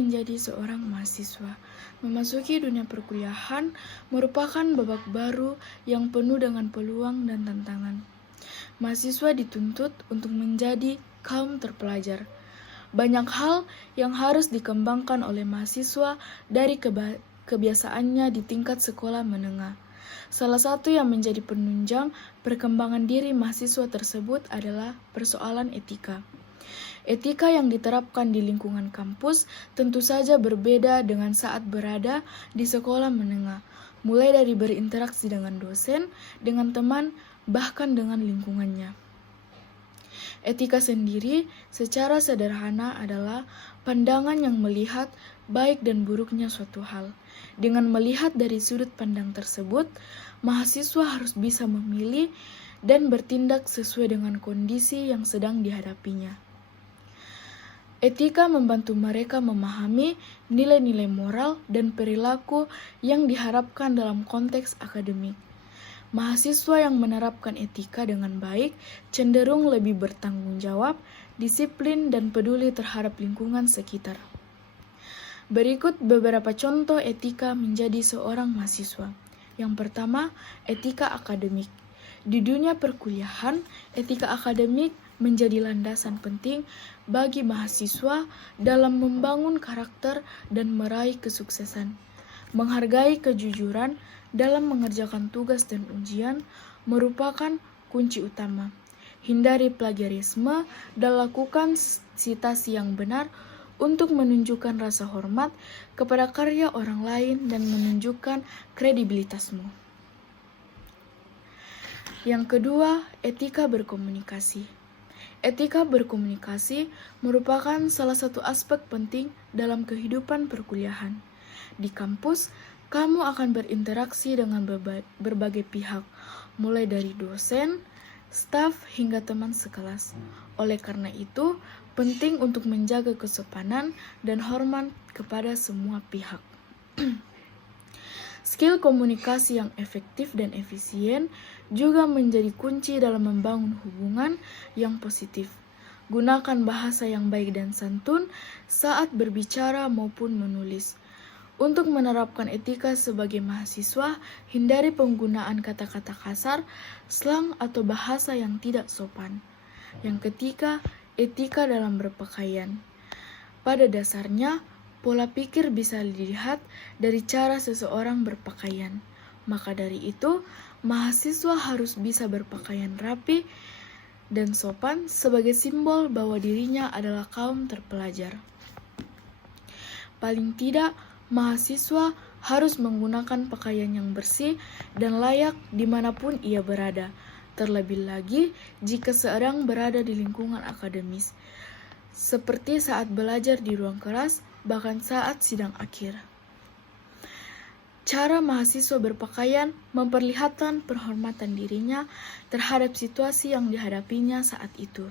menjadi seorang mahasiswa. Memasuki dunia perkuliahan merupakan babak baru yang penuh dengan peluang dan tantangan. Mahasiswa dituntut untuk menjadi kaum terpelajar. Banyak hal yang harus dikembangkan oleh mahasiswa dari kebiasaannya di tingkat sekolah menengah. Salah satu yang menjadi penunjang perkembangan diri mahasiswa tersebut adalah persoalan etika. Etika yang diterapkan di lingkungan kampus tentu saja berbeda dengan saat berada di sekolah menengah, mulai dari berinteraksi dengan dosen, dengan teman, bahkan dengan lingkungannya. Etika sendiri secara sederhana adalah pandangan yang melihat baik dan buruknya suatu hal. Dengan melihat dari sudut pandang tersebut, mahasiswa harus bisa memilih dan bertindak sesuai dengan kondisi yang sedang dihadapinya. Etika membantu mereka memahami nilai-nilai moral dan perilaku yang diharapkan dalam konteks akademik. Mahasiswa yang menerapkan etika dengan baik cenderung lebih bertanggung jawab, disiplin, dan peduli terhadap lingkungan sekitar. Berikut beberapa contoh etika menjadi seorang mahasiswa. Yang pertama, etika akademik. Di dunia perkuliahan, etika akademik menjadi landasan penting bagi mahasiswa dalam membangun karakter dan meraih kesuksesan. Menghargai kejujuran dalam mengerjakan tugas dan ujian merupakan kunci utama. Hindari plagiarisme dan lakukan sitasi yang benar untuk menunjukkan rasa hormat kepada karya orang lain dan menunjukkan kredibilitasmu. Yang kedua, etika berkomunikasi. Etika berkomunikasi merupakan salah satu aspek penting dalam kehidupan perkuliahan. Di kampus, kamu akan berinteraksi dengan berbagai pihak, mulai dari dosen, staf, hingga teman sekelas. Oleh karena itu, penting untuk menjaga kesopanan dan hormat kepada semua pihak. Skill komunikasi yang efektif dan efisien juga menjadi kunci dalam membangun hubungan yang positif. Gunakan bahasa yang baik dan santun saat berbicara maupun menulis. Untuk menerapkan etika sebagai mahasiswa, hindari penggunaan kata-kata kasar, slang, atau bahasa yang tidak sopan. Yang ketiga, etika dalam berpakaian. Pada dasarnya, pola pikir bisa dilihat dari cara seseorang berpakaian. Maka dari itu, mahasiswa harus bisa berpakaian rapi dan sopan sebagai simbol bahwa dirinya adalah kaum terpelajar. Paling tidak, mahasiswa harus menggunakan pakaian yang bersih dan layak dimanapun ia berada, terlebih lagi jika sedang berada di lingkungan akademis, seperti saat belajar di ruang kelas, bahkan saat sidang akhir. Cara mahasiswa berpakaian memperlihatkan penghormatan dirinya terhadap situasi yang dihadapinya saat itu.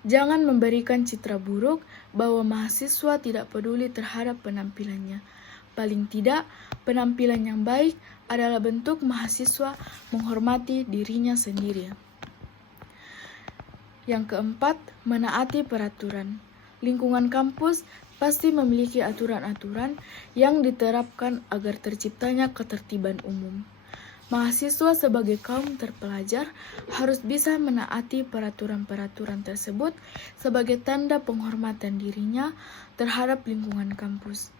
Jangan memberikan citra buruk bahwa mahasiswa tidak peduli terhadap penampilannya. Paling tidak, penampilan yang baik adalah bentuk mahasiswa menghormati dirinya sendiri. Yang keempat, menaati peraturan. Lingkungan kampus pasti memiliki aturan-aturan yang diterapkan agar terciptanya ketertiban umum. Mahasiswa sebagai kaum terpelajar harus bisa menaati peraturan-peraturan tersebut sebagai tanda penghormatan dirinya terhadap lingkungan kampus.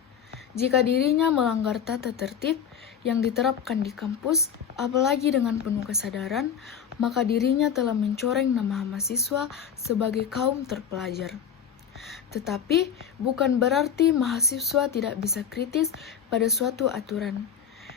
Jika dirinya melanggar tata tertib yang diterapkan di kampus, apalagi dengan penuh kesadaran, maka dirinya telah mencoreng nama mahasiswa sebagai kaum terpelajar. Tetapi bukan berarti mahasiswa tidak bisa kritis pada suatu aturan.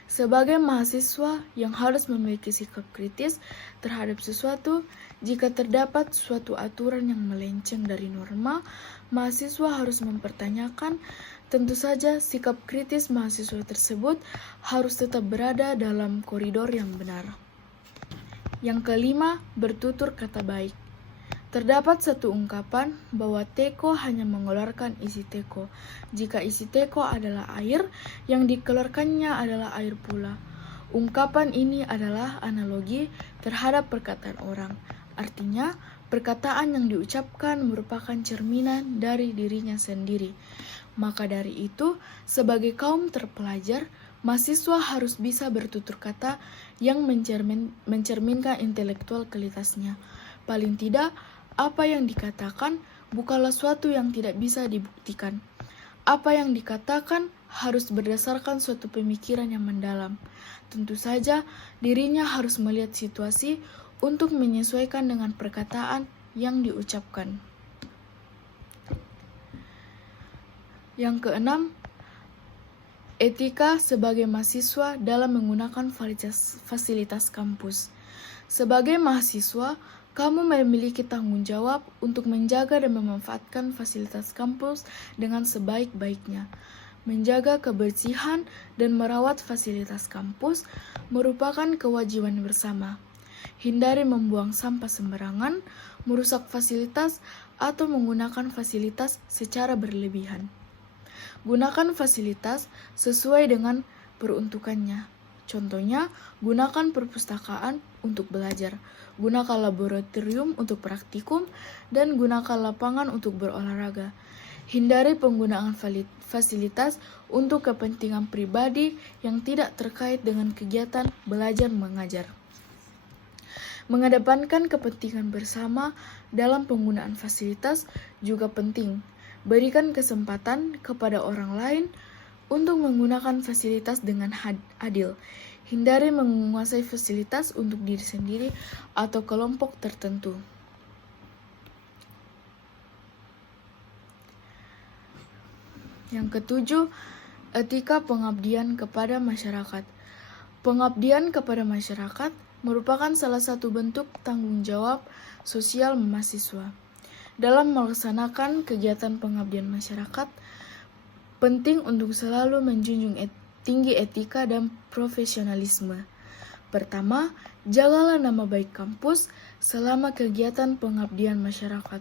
Sebagai mahasiswa yang harus memiliki sikap kritis terhadap sesuatu, jika terdapat suatu aturan yang melenceng dari norma, mahasiswa harus mempertanyakan. Tentu saja sikap kritis mahasiswa tersebut harus tetap berada dalam koridor yang benar. Yang kelima, bertutur kata baik. Terdapat satu ungkapan bahwa teko hanya mengeluarkan isi teko, jika isi teko adalah air, yang dikeluarkannya adalah air pula. Ungkapan ini adalah analogi terhadap perkataan orang. Artinya, Perkataan yang diucapkan merupakan cerminan dari dirinya sendiri. Maka dari itu, sebagai kaum terpelajar, mahasiswa harus bisa bertutur kata yang mencerminkan intelektualitasnya. Paling tidak, apa yang dikatakan bukanlah suatu yang tidak bisa dibuktikan. Apa yang dikatakan harus berdasarkan suatu pemikiran yang mendalam. Tentu saja, dirinya harus melihat situasi untuk menyesuaikan dengan perkataan yang diucapkan. Yang keenam, etika sebagai mahasiswa dalam menggunakan fasilitas kampus. Sebagai mahasiswa, kamu memiliki tanggung jawab untuk menjaga dan memanfaatkan fasilitas kampus dengan sebaik-baiknya. Menjaga kebersihan dan merawat fasilitas kampus merupakan kewajiban bersama. Hindari membuang sampah sembarangan, merusak fasilitas, atau menggunakan fasilitas secara berlebihan. Gunakan fasilitas sesuai dengan peruntukannya. Contohnya, gunakan perpustakaan untuk belajar, gunakan laboratorium untuk praktikum, dan gunakan lapangan untuk berolahraga. Hindari penggunaan fasilitas untuk kepentingan pribadi yang tidak terkait dengan kegiatan belajar mengajar. Mengedepankan kepentingan bersama dalam penggunaan fasilitas juga penting. Berikan kesempatan kepada orang lain untuk menggunakan fasilitas dengan adil. Hindari menguasai fasilitas untuk diri sendiri atau kelompok tertentu. Yang ketujuh, etika pengabdian kepada masyarakat. Pengabdian kepada masyarakat merupakan salah satu bentuk tanggung jawab sosial mahasiswa. Dalam melaksanakan kegiatan pengabdian masyarakat, penting untuk selalu menjunjung tinggi etika dan profesionalisme. Pertama, jagalah nama baik kampus selama kegiatan pengabdian masyarakat.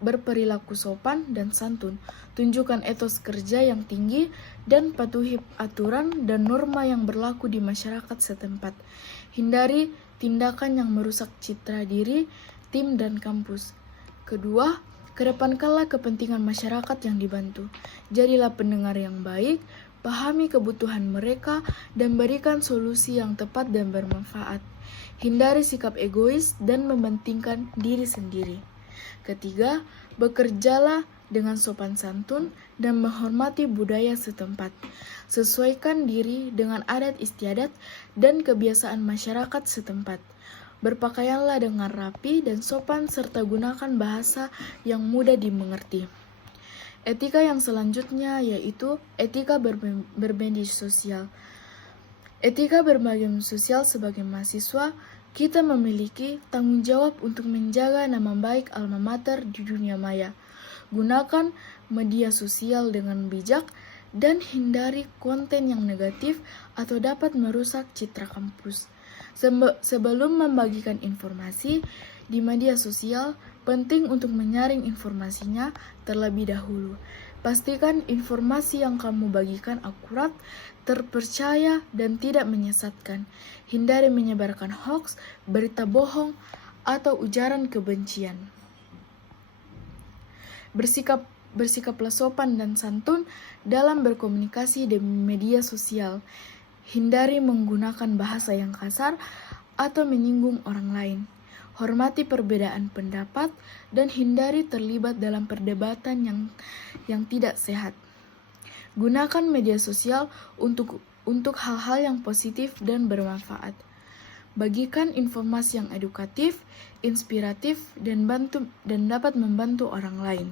Berperilaku sopan dan santun, tunjukkan etos kerja yang tinggi, dan patuhi aturan dan norma yang berlaku di masyarakat setempat. Hindari tindakan yang merusak citra diri, tim, dan kampus. Kedua, kedepankanlah kepentingan masyarakat yang dibantu. Jadilah pendengar yang baik, pahami kebutuhan mereka, dan berikan solusi yang tepat dan bermanfaat. Hindari sikap egois dan mementingkan diri sendiri. Ketiga, bekerjalah dengan sopan santun dan menghormati budaya setempat. Sesuaikan diri dengan adat istiadat dan kebiasaan masyarakat setempat. Berpakaianlah dengan rapi dan sopan serta gunakan bahasa yang mudah dimengerti. Etika yang selanjutnya yaitu etika bermedia sosial. Etika bermedia sosial sebagai mahasiswa, kita memiliki tanggung jawab untuk menjaga nama baik alma mater di dunia maya. Gunakan media sosial dengan bijak dan hindari konten yang negatif atau dapat merusak citra kampus. Sebelum membagikan informasi di media sosial, penting untuk menyaring informasinya terlebih dahulu. Pastikan informasi yang kamu bagikan akurat, terpercaya, dan tidak menyesatkan. Hindari menyebarkan hoaks, berita bohong, atau ujaran kebencian. Bersikaplah sopan dan santun dalam berkomunikasi di media sosial. Hindari menggunakan bahasa yang kasar atau menyinggung orang lain. Hormati perbedaan pendapat dan hindari terlibat dalam perdebatan yang tidak sehat. Gunakan media sosial untuk hal-hal yang positif dan bermanfaat. Bagikan informasi yang edukatif, inspiratif, dan dapat membantu orang lain.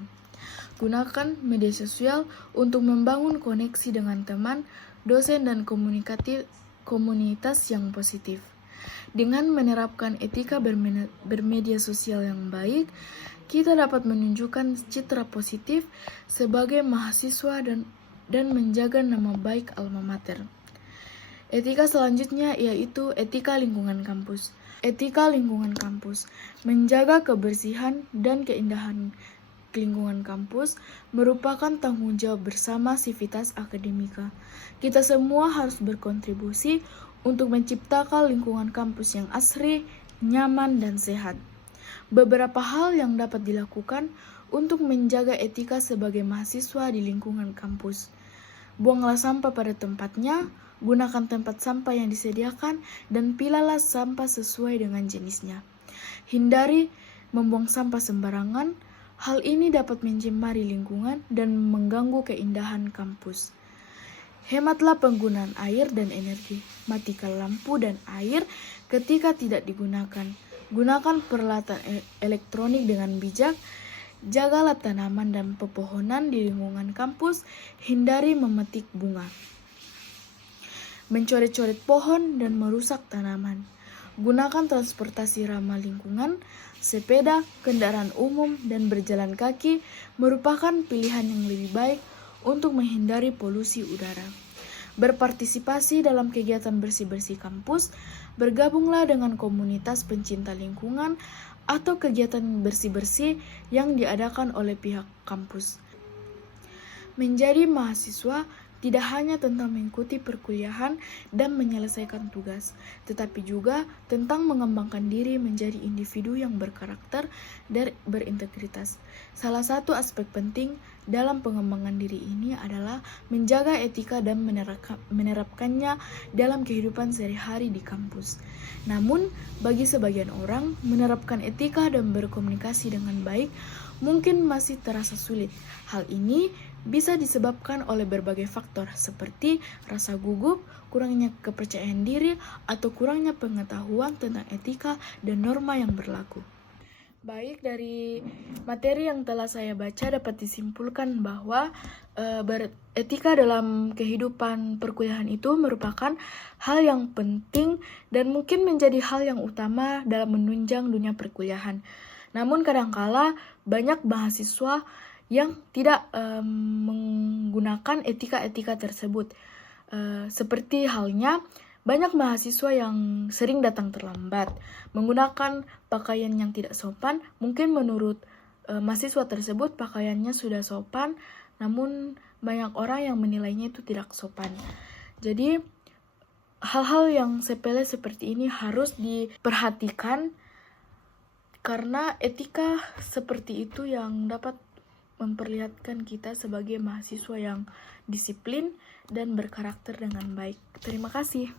Gunakan media sosial untuk membangun koneksi dengan teman, dosen, dan komunitas yang positif. Dengan menerapkan etika bermedia sosial yang baik, kita dapat menunjukkan citra positif sebagai mahasiswa dan menjaga nama baik alma mater. Etika selanjutnya yaitu etika lingkungan kampus. Etika lingkungan kampus menjaga kebersihan dan keindahan lingkungan kampus merupakan tanggung jawab bersama sivitas akademika. Kita semua harus berkontribusi untuk menciptakan lingkungan kampus yang asri, nyaman, dan sehat. Beberapa hal yang dapat dilakukan untuk menjaga etika sebagai mahasiswa di lingkungan kampus. Buanglah sampah pada tempatnya, gunakan tempat sampah yang disediakan, dan pilahlah sampah sesuai dengan jenisnya. Hindari membuang sampah sembarangan. Hal ini dapat mencemari lingkungan dan mengganggu keindahan kampus. Hematlah penggunaan air dan energi. Matikan lampu dan air ketika tidak digunakan. Gunakan peralatan elektronik dengan bijak. Jagalah tanaman dan pepohonan di lingkungan kampus. Hindari memetik bunga, mencoret-coret pohon, dan merusak tanaman. Gunakan transportasi ramah lingkungan. Sepeda, kendaraan umum, dan berjalan kaki merupakan pilihan yang lebih baik untuk menghindari polusi udara. Berpartisipasi dalam kegiatan bersih-bersih kampus. Bergabunglah dengan komunitas pencinta lingkungan atau kegiatan bersih-bersih yang diadakan oleh pihak kampus. Menjadi mahasiswa tidak hanya tentang mengikuti perkuliahan dan menyelesaikan tugas, tetapi juga tentang mengembangkan diri menjadi individu yang berkarakter dan berintegritas. Salah satu aspek penting dalam pengembangan diri ini adalah menjaga etika dan menerapkannya dalam kehidupan sehari-hari di kampus. Namun, bagi sebagian orang, menerapkan etika dan berkomunikasi dengan baik mungkin masih terasa sulit. Hal ini bisa disebabkan oleh berbagai faktor seperti rasa gugup, kurangnya kepercayaan diri, atau kurangnya pengetahuan tentang etika dan norma yang berlaku. Baik, dari materi yang telah saya baca dapat disimpulkan bahwa beretika dalam kehidupan perkuliahan itu merupakan hal yang penting dan mungkin menjadi hal yang utama dalam menunjang dunia perkuliahan. Namun kadangkala banyak mahasiswa yang tidak menggunakan etika-etika tersebut. Seperti halnya banyak mahasiswa yang sering datang terlambat, menggunakan pakaian yang tidak sopan. Mungkin menurut mahasiswa tersebut pakaiannya sudah sopan, namun banyak orang yang menilainya itu tidak sopan. Jadi hal-hal yang sepele seperti ini harus diperhatikan, karena etika seperti itu yang dapat memperlihatkan kita sebagai mahasiswa yang disiplin dan berkarakter dengan baik. Terima kasih.